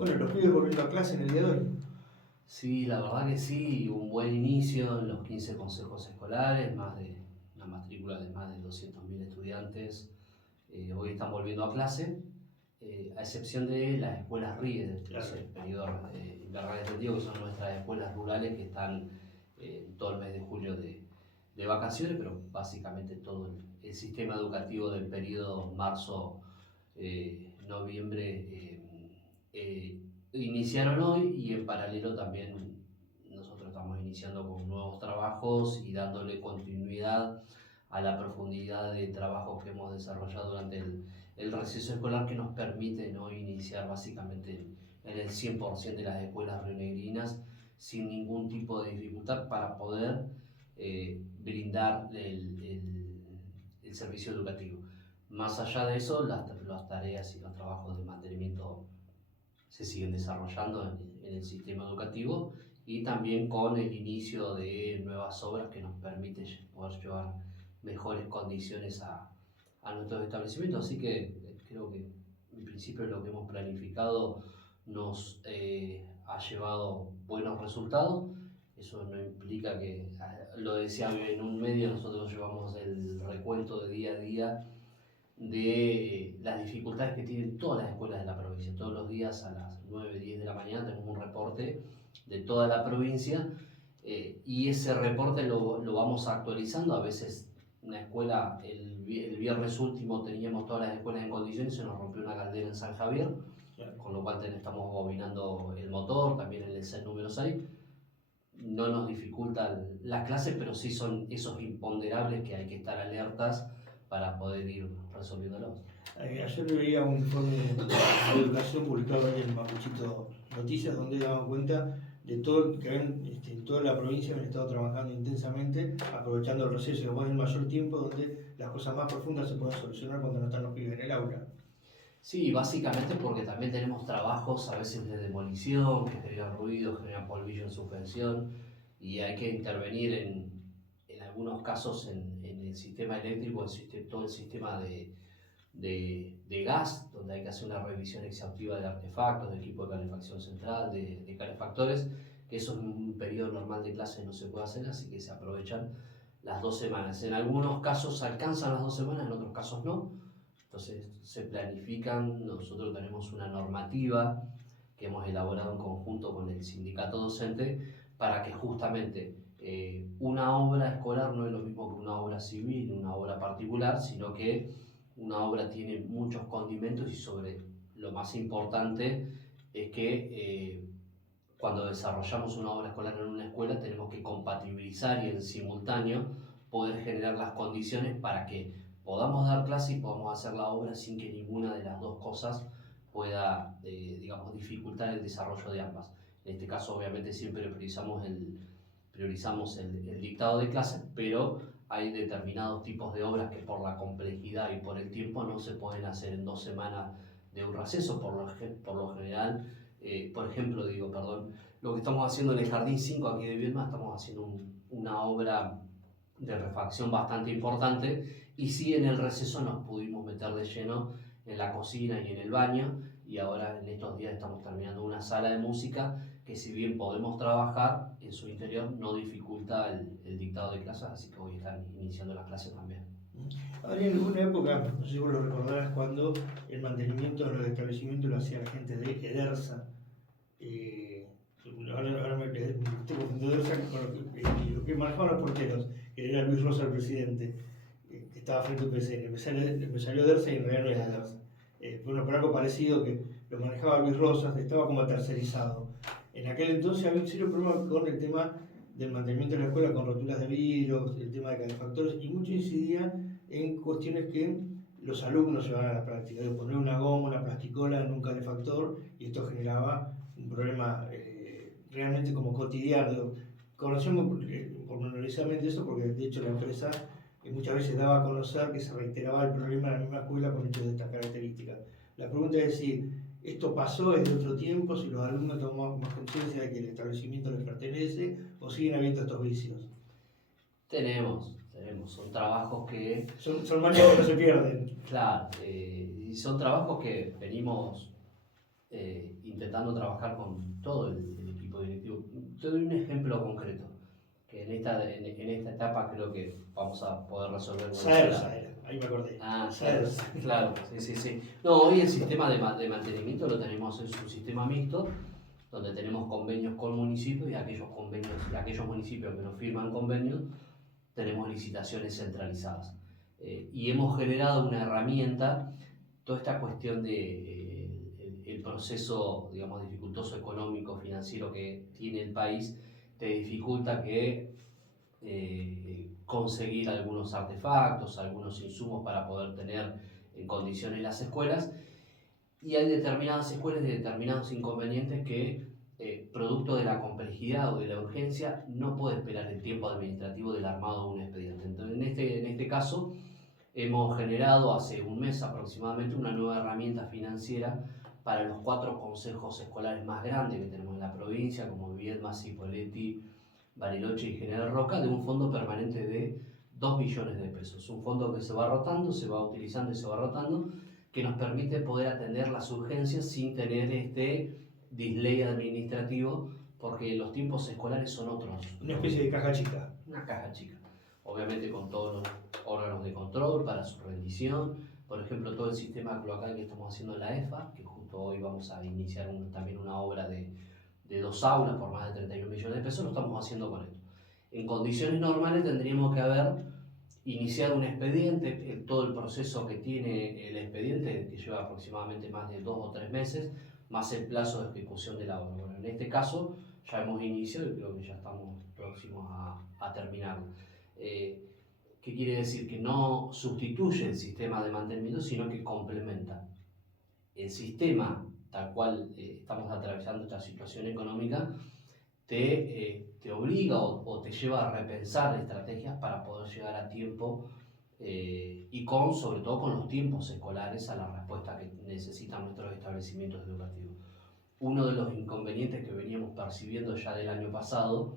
Bueno, los pibes volviendo a clase en el día de hoy. Sí, la verdad que sí, un buen inicio en los 15 consejos escolares, una matrícula de más de 200.000 estudiantes. Hoy están volviendo a clase, a excepción de las escuelas RIE, Claro. ese periodo invernal extendido, que son nuestras escuelas rurales que están todo el mes de julio de vacaciones, pero básicamente todo el sistema educativo del periodo marzo-noviembre iniciaron hoy, y en paralelo también nosotros estamos iniciando con nuevos trabajos y dándole continuidad a la profundidad de trabajos que hemos desarrollado durante el receso escolar, que nos permite, ¿no?, iniciar básicamente en el 100% de las escuelas rionegrinas sin ningún tipo de dificultad para poder brindar el servicio educativo. Más allá de eso, las tareas y los trabajos de mantenimiento se siguen desarrollando en el sistema educativo, y también con el inicio de nuevas obras que nos permiten poder llevar mejores condiciones a nuestros establecimientos. Así que creo que en principio lo que hemos planificado nos ha llevado buenos resultados. Eso no implica que, lo decía en un medio, nosotros llevamos el recuento de día a día de las dificultades que tienen todas las escuelas de la provincia. Todos los días a las 9, 10 de la mañana tenemos un reporte de toda la provincia, y ese reporte lo vamos actualizando. A veces una escuela, el viernes último teníamos todas las escuelas en condiciones, se nos rompió una caldera en San Javier, Claro. con lo cual estamos bobinando el motor, también en el set número 6. No nos dificultan las clases, pero sí son esos imponderables que hay que estar alertas para poder ir resolviéndolos. Ayer veía un informe de educación publicado en el Mapuchito Noticias, donde daban cuenta de todo que en toda la provincia han estado trabajando intensamente, aprovechando el receso, como es el mayor tiempo donde las cosas más profundas se pueden solucionar cuando no están los pibes en el aula. Sí, básicamente porque también tenemos trabajos a veces de demolición que generan ruido, generan polvillo en suspensión, y hay que intervenir en algunos casos en el sistema eléctrico, todo el sistema de gas, donde hay que hacer una revisión exhaustiva de artefactos, de equipo de calefacción central, de calefactores, que eso en un periodo normal de clase no se puede hacer, así que se aprovechan las 2 semanas. En algunos casos se alcanzan las 2 semanas, en otros casos no. Entonces se planifican, nosotros tenemos una normativa que hemos elaborado en conjunto con el sindicato docente para que justamente una obra escolar no es lo mismo que una obra civil, una obra particular, sino que una obra tiene muchos condimentos, y sobre lo más importante es que cuando desarrollamos una obra escolar en una escuela tenemos que compatibilizar y en simultáneo poder generar las condiciones para que podamos dar clase y podamos hacer la obra sin que ninguna de las dos cosas pueda, digamos, dificultar el desarrollo de ambas. En este caso, obviamente, siempre priorizamos el dictado de clases, pero hay determinados tipos de obras que por la complejidad y por el tiempo no se pueden hacer en 2 semanas de un receso. Por lo general, por ejemplo, lo que estamos haciendo en el Jardín 5 aquí de Viedma, estamos haciendo una obra de refacción bastante importante, y sí, en el receso nos pudimos meter de lleno en la cocina y en el baño, y ahora en estos días estamos terminando una sala de música que, si bien podemos trabajar en su interior, no dificulta el dictado de clases, así que hoy están iniciando las clases también. Habría en una época, no sé si vos lo recordarás, cuando el mantenimiento de los establecimientos lo hacía la gente de EDERSA. Eh, ahora me estoy confundiendo EDERSA con lo que manejaban los porteros, que era Luis Rosa el presidente, que estaba frente a UPCN. Me salió EDERSA y en realidad no era EDERSA. Bueno, por algo parecido que lo manejaba Luis Rosas, estaba como tercerizado. En aquel entonces había un serio problema con el tema del mantenimiento de la escuela, con roturas de vidrios, el tema de calefactores, y mucho incidía en cuestiones que los alumnos llevaban a la práctica, de poner una goma, una plasticola en un calefactor, y esto generaba un problema realmente como cotidiano. Conocemos pormenorizadamente eso porque de hecho la empresa muchas veces daba a conocer que se reiteraba el problema en la misma escuela con hechos de estas características. La pregunta es si esto pasó desde otro tiempo, si los alumnos toman más conciencia de que el establecimiento les pertenece o siguen habiendo estos vicios. Tenemos, son trabajos que... Son mañas que no se pierden. Claro, y son trabajos que venimos intentando trabajar con todo el equipo directivo. Te doy un ejemplo concreto, que en esta etapa creo que vamos a poder resolver. Saer, ahí me acordé. Ah, Saer. claro, sí. No, hoy el sistema de mantenimiento lo tenemos, es un sistema mixto, donde tenemos convenios con municipios y aquellos municipios que no firman convenios, tenemos licitaciones centralizadas. Y hemos generado una herramienta, toda esta cuestión de el proceso, digamos, dificultoso económico, financiero que tiene el país, te dificulta que conseguir algunos artefactos, algunos insumos para poder tener en condiciones las escuelas, y hay determinadas escuelas de determinados inconvenientes que, producto de la complejidad o de la urgencia, no puede esperar el tiempo administrativo del armado de un expediente. Entonces, en este caso, hemos generado hace un mes aproximadamente una nueva herramienta financiera para los 4 consejos escolares más grandes que tenemos en la provincia, como Viedma, Cipolletti, Bariloche y General Roca, de un fondo permanente de 2 millones de pesos. Un fondo que se va rotando, se va utilizando y se va rotando, que nos permite poder atender las urgencias sin tener este delay administrativo, porque los tiempos escolares son otros. Una especie de caja chica. Una caja chica. Obviamente con todos los órganos de control para su rendición. Por ejemplo, todo el sistema cloacal que estamos haciendo en la EFA, que justo hoy vamos a iniciar también una obra de 2 aulas por más de 31 millones de pesos, lo estamos haciendo con esto. En condiciones normales tendríamos que iniciar un expediente, todo el proceso que tiene el expediente, que lleva aproximadamente más de 2 o 3 meses, más el plazo de ejecución de la obra. Bueno, en este caso ya hemos iniciado y creo que ya estamos próximos a terminarlo. ¿Qué quiere decir? Que no sustituye el sistema de mantenimiento, sino que complementa. El sistema, tal cual estamos atravesando esta situación económica, te obliga o te lleva a repensar estrategias para poder llegar a tiempo y sobre todo con los tiempos escolares a la respuesta que necesitan nuestros establecimientos educativos. Uno de los inconvenientes que veníamos percibiendo ya del año pasado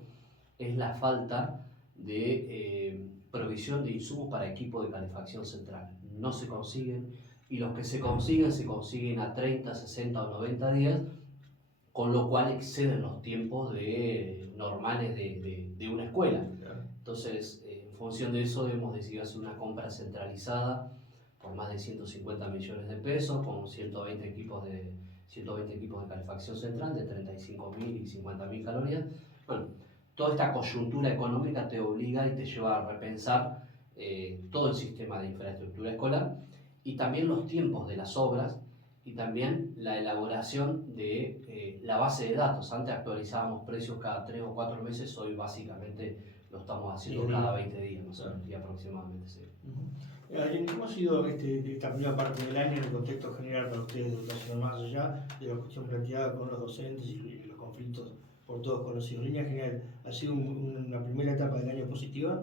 es la falta de provisión de insumos para equipo de calefacción central. No se consiguen, y los que se consiguen a 30, 60 o 90 días, con lo cual exceden los tiempos normales de una escuela. Entonces, en función de eso, hemos decidido hacer una compra centralizada por más de 150 millones de pesos, con 120 equipos de calefacción central de 35.000 y 50.000 calorías. Bueno, toda esta coyuntura económica te obliga y te lleva a repensar todo el sistema de infraestructura escolar y también los tiempos de las obras y también la elaboración de la base de datos. Antes actualizábamos precios cada 3 o 4 meses, hoy básicamente lo estamos haciendo cada 20 días, más o menos, y aproximadamente. Sí. ¿Cómo ha sido esta primera parte del año en el contexto general para ustedes de educación, más allá de la cuestión planteada con los docentes y los conflictos por todos conocidos? En línea general, ¿ha sido una primera etapa del año positiva?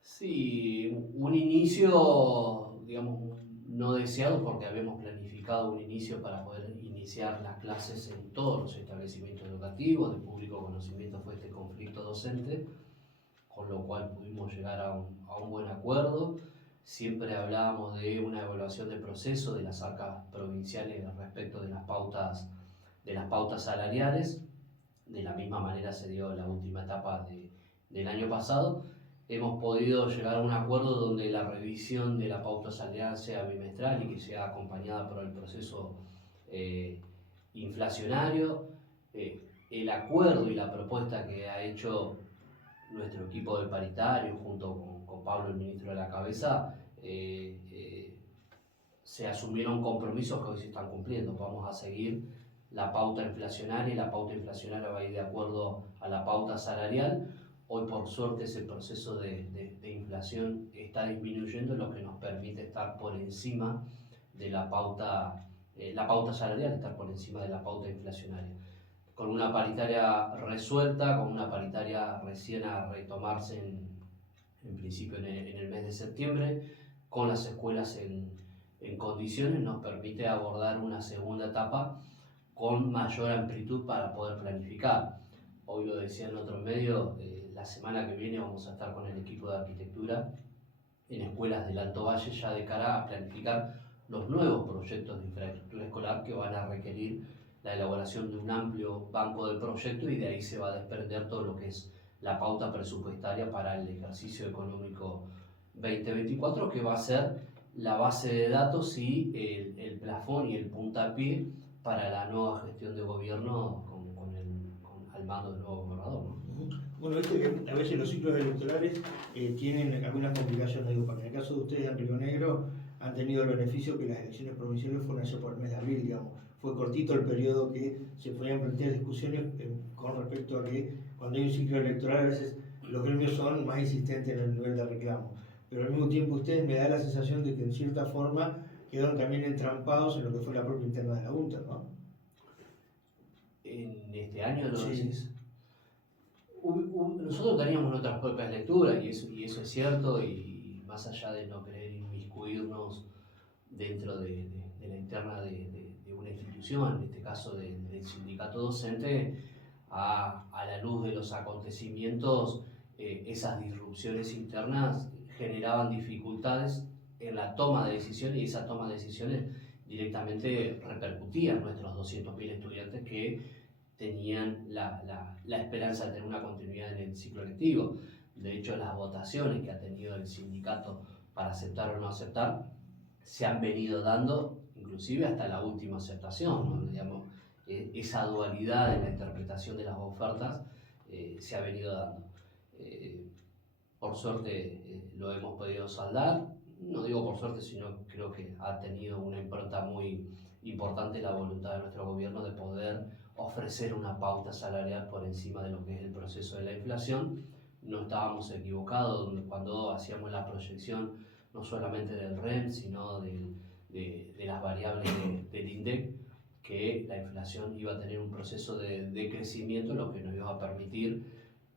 Sí, un inicio, digamos, no deseado, porque habíamos planificado un inicio para poder iniciar las clases en todos los establecimientos educativos. De público conocimiento fue este conflicto docente, con lo cual pudimos llegar a un buen acuerdo. Siempre hablábamos de una evaluación de proceso de las arcas provinciales respecto de las pautas salariales. De la misma manera se dio la última etapa del año pasado. Hemos podido llegar a un acuerdo donde la revisión de la pauta salarial sea bimestral y que sea acompañada por el proceso inflacionario. El acuerdo y la propuesta que ha hecho nuestro equipo de paritarios junto con Pablo, el ministro de la cabeza, se asumieron compromisos que hoy se están cumpliendo. Vamos a seguir la pauta inflacionaria y la pauta inflacionaria va a ir de acuerdo a la pauta salarial. Hoy, por suerte, ese proceso de inflación está disminuyendo, lo que nos permite estar por encima de la pauta salarial, estar por encima de la pauta inflacionaria. Con una paritaria resuelta, con una paritaria recién a retomarse en principio en el mes de septiembre, con las escuelas en condiciones, nos permite abordar una segunda etapa con mayor amplitud para poder planificar. Hoy lo decía en otro medio, la semana que viene vamos a estar con el equipo de arquitectura en escuelas del Alto Valle ya de cara a planificar los nuevos proyectos de infraestructura escolar que van a requerir la elaboración de un amplio banco de proyectos y de ahí se va a desprender todo lo que es la pauta presupuestaria para el ejercicio económico 2024, que va a ser la base de datos y el plafón y el puntapié para la nueva gestión de gobierno al mando del nuevo gobernador, ¿no? Bueno, viste que a veces los ciclos electorales tienen algunas complicaciones. Digo, porque en el caso de ustedes en Río Negro han tenido el beneficio que las elecciones provinciales fueron allá por el mes de abril, digamos. Fue cortito el periodo que se podían plantear discusiones con respecto a que cuando hay un ciclo electoral a veces los gremios son más insistentes en el nivel de reclamo. Pero al mismo tiempo ustedes me da la sensación de que en cierta forma quedaron también entrampados en lo que fue la propia interna de la UNTA, ¿no? En este año, ¿no? Sí. Nosotros teníamos nuestras propias lecturas y eso es cierto, y más allá de no querer inmiscuirnos dentro de la interna de una institución, en este caso del sindicato docente, a la luz de los acontecimientos, esas disrupciones internas generaban dificultades en la toma de decisiones y esa toma de decisiones directamente repercutía en nuestros 200.000 estudiantes que tenían la esperanza de tener una continuidad en el ciclo lectivo. De hecho, las votaciones que ha tenido el sindicato para aceptar o no aceptar se han venido dando inclusive hasta la última aceptación, ¿no? Digamos, esa dualidad en la interpretación de las ofertas se ha venido dando. Por suerte lo hemos podido saldar, no digo por suerte, sino creo que ha tenido una impronta muy importante la voluntad de nuestro gobierno de poder ofrecer una pauta salarial por encima de lo que es el proceso de la inflación. No estábamos equivocados cuando hacíamos la proyección no solamente del REM, sino de las variables del INDEC, que la inflación iba a tener un proceso de crecimiento, lo que nos iba a permitir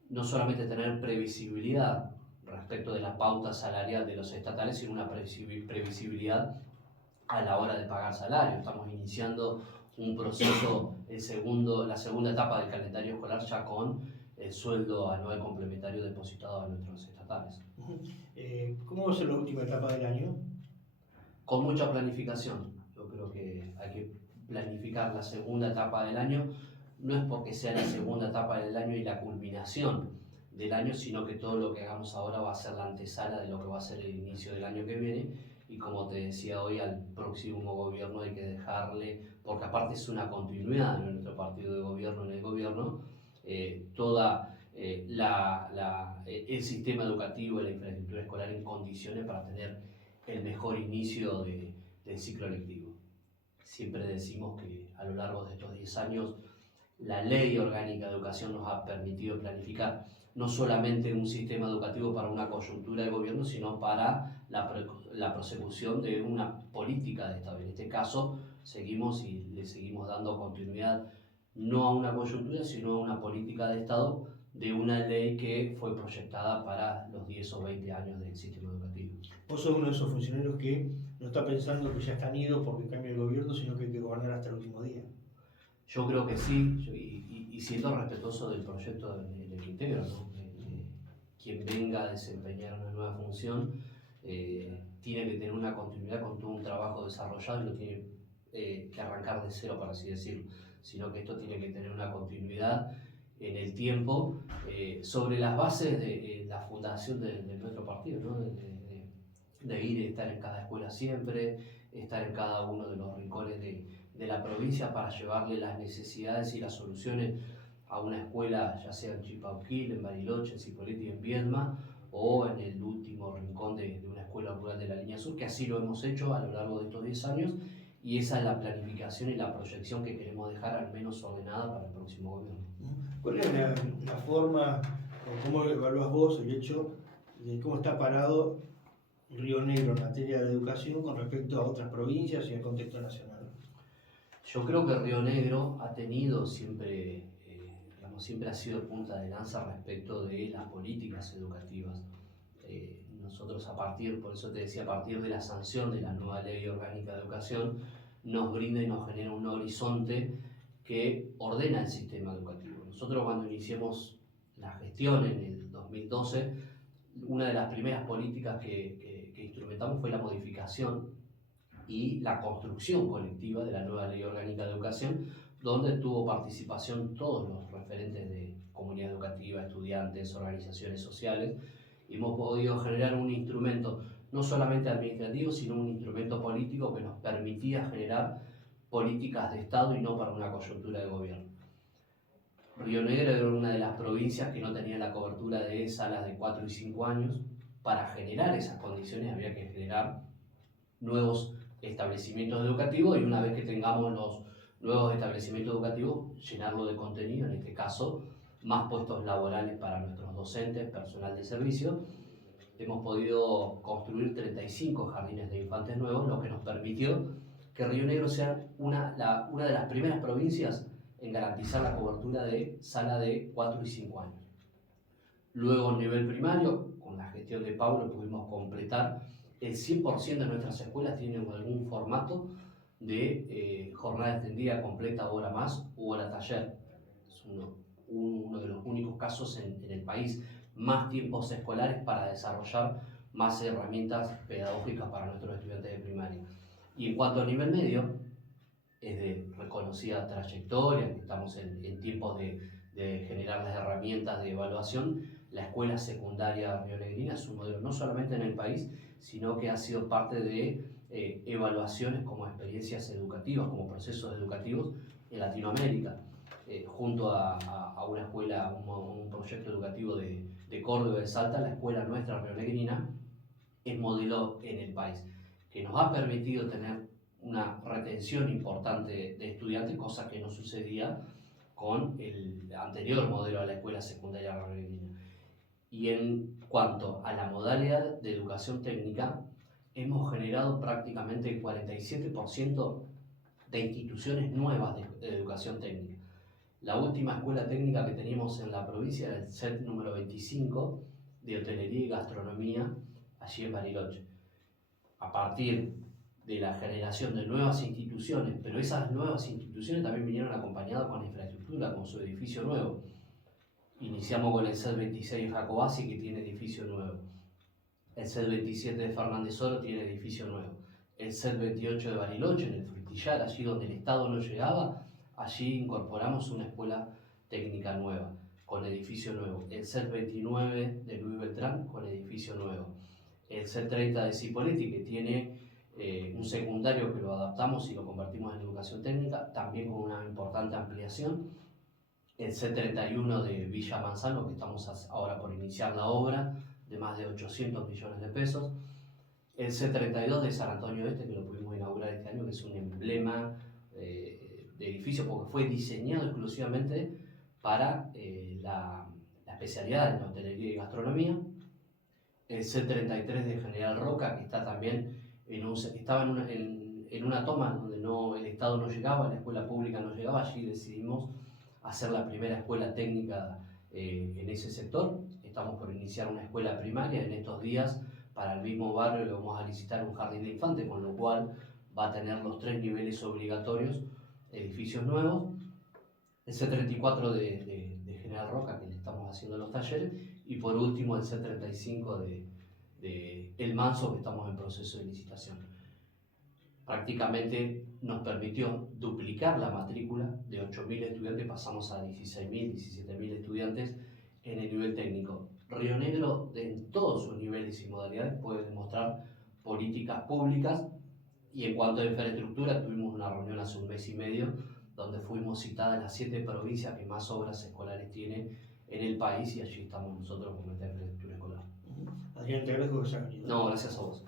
no solamente tener previsibilidad respecto de la pauta salarial de los estatales, sino una previsibilidad a la hora de pagar salario. Estamos iniciando un proceso, la segunda etapa del calendario escolar ya con el sueldo anual complementario depositado a nuestros estatales. ¿Cómo va a ser la última etapa del año? Con mucha planificación. Yo creo que hay que planificar la segunda etapa del año, no es porque sea la segunda etapa del año y la culminación del año, sino que todo lo que hagamos ahora va a ser la antesala de lo que va a ser el inicio del año que viene. Y como te decía hoy, al próximo gobierno hay que dejarle, porque aparte es una continuidad de nuestro partido de gobierno en el gobierno, toda el sistema educativo y la infraestructura escolar en condiciones para tener el mejor inicio del ciclo lectivo. Siempre decimos que a lo largo de estos 10 años la Ley Orgánica de Educación nos ha permitido planificar no solamente un sistema educativo para una coyuntura de gobierno, sino para la prosecución de una política de Estado. En este caso, seguimos y le seguimos dando continuidad no a una coyuntura, sino a una política de Estado de una ley que fue proyectada para los 10 o 20 años del sistema educativo. Vos sos uno de esos funcionarios que no está pensando que ya están idos porque cambia el gobierno, sino que hay que gobernar hasta el último día. Yo creo que sí, y siendo respetuoso del proyecto en el que integro, ¿no? Quien venga a desempeñar una nueva función tiene que tener una continuidad con todo un trabajo desarrollado y no tiene que arrancar de cero, por así decirlo, sino que esto tiene que tener una continuidad en el tiempo sobre las bases de la fundación de nuestro partido, ¿no? De ir y estar en cada escuela siempre, estar en cada uno de los rincones de la provincia para llevarle las necesidades y las soluciones a una escuela, ya sea en Chipauquil, en Bariloche, en Cipolletti, en Viedma, o en el último rincón de una escuela rural de la Línea Sur, que así lo hemos hecho a lo largo de estos 10 años, y esa es la planificación y la proyección que queremos dejar al menos ordenada para el próximo gobierno. ¿Cuál es la forma, o cómo evalúas vos el hecho de cómo está parado Río Negro en materia de educación con respecto a otras provincias y al contexto nacional? Yo creo que Río Negro ha tenido siempre, siempre ha sido punta de lanza respecto de las políticas educativas. Nosotros por eso te decía, a partir de la sanción de la nueva Ley Orgánica de Educación, nos brinda y nos genera un horizonte que ordena el sistema educativo. Nosotros cuando iniciamos la gestión en el 2012, una de las primeras políticas que instrumentamos fue la modificación y la construcción colectiva de la nueva Ley Orgánica de Educación, donde tuvo participación todos los referentes de comunidad educativa, estudiantes, organizaciones sociales, y hemos podido generar un instrumento no solamente administrativo, sino un instrumento político que nos permitía generar políticas de Estado y no para una coyuntura de gobierno. Río Negro era una de las provincias que no tenía la cobertura de salas de 4 y 5 años. Para generar esas condiciones había que generar nuevos establecimientos educativos, y una vez que tengamos los nuevos establecimientos educativos, llenarlo de contenido, en este caso más puestos laborales para nuestros docentes, personal de servicio. Hemos podido construir 35 jardines de infantes nuevos, lo que nos permitió que Río Negro sea una de las primeras provincias en garantizar la cobertura de sala de 4 y 5 años. Luego, a nivel primario, con la gestión de Pablo, pudimos completar el 100% de nuestras escuelas tienen algún formato de jornada extendida completa, hora más u hora taller. Es uno de los únicos casos en el país, más tiempos escolares para desarrollar más herramientas pedagógicas para nuestros estudiantes de primaria. Y en cuanto a nivel medio, es de reconocida trayectoria, estamos en tiempos de generar las herramientas de evaluación. La escuela secundaria rionegrina es un modelo no solamente en el país, sino que ha sido parte de evaluaciones como experiencias educativas, como procesos educativos en Latinoamérica, junto a una escuela, un proyecto educativo de Córdoba de Salta. La escuela nuestra rionegrina es modelo en el país, que nos ha permitido tener una retención importante de estudiantes, cosa que no sucedía con el anterior modelo de la escuela secundaria rionegrina. Y en cuanto a la modalidad de educación técnica, hemos generado prácticamente el 47% de instituciones nuevas de educación técnica. La última escuela técnica que teníamos en la provincia era el CET número 25 de hotelería y gastronomía, allí en Bariloche. A partir de la generación de nuevas instituciones, pero esas nuevas instituciones también vinieron acompañadas con infraestructura, con su edificio nuevo. Iniciamos con el CET 26 de Jacobasi, que tiene edificio nuevo. El CET 27 de Fernández Oro tiene edificio nuevo. El CET 28 de Bariloche, en el Frutillar, allí donde el Estado no llegaba, allí incorporamos una escuela técnica nueva, con edificio nuevo. El CET 29 de Luis Beltrán, con edificio nuevo. El CET 30 de Cipolletti, que tiene un secundario que lo adaptamos y lo convertimos en educación técnica, también con una importante ampliación. El CET 31 de Villa Manzano, que estamos ahora por iniciar la obra, de más de 800 millones de pesos. El CET 32 de San Antonio Este, que lo pudimos inaugurar este año, que es un emblema de edificio, porque fue diseñado exclusivamente para la especialidad en hotelería y gastronomía. El CET 33 de General Roca, que está también estaba en una toma donde el Estado no llegaba, la escuela pública no llegaba. Allí decidimos hacer la primera escuela técnica en ese sector. Estamos por iniciar una escuela primaria. En estos días, para el mismo barrio, le vamos a licitar un jardín de infantes, con lo cual va a tener los 3 niveles obligatorios, edificios nuevos. El C34 de General Roca, que le estamos haciendo los talleres. Y por último, el C35 de El Manso, que estamos en proceso de licitación. Prácticamente nos permitió duplicar la matrícula. De 8.000 estudiantes pasamos a 16.000, 17.000 estudiantes en el nivel técnico. Río Negro, en todos sus niveles y modalidades, puede demostrar políticas públicas. Y en cuanto a infraestructura, tuvimos una reunión hace un mes y medio, donde fuimos citadas las 7 provincias que más obras escolares tienen en el país, y allí estamos nosotros con esta infraestructura escolar. Adrián, te agradezco que hayas venido. No, gracias a vos.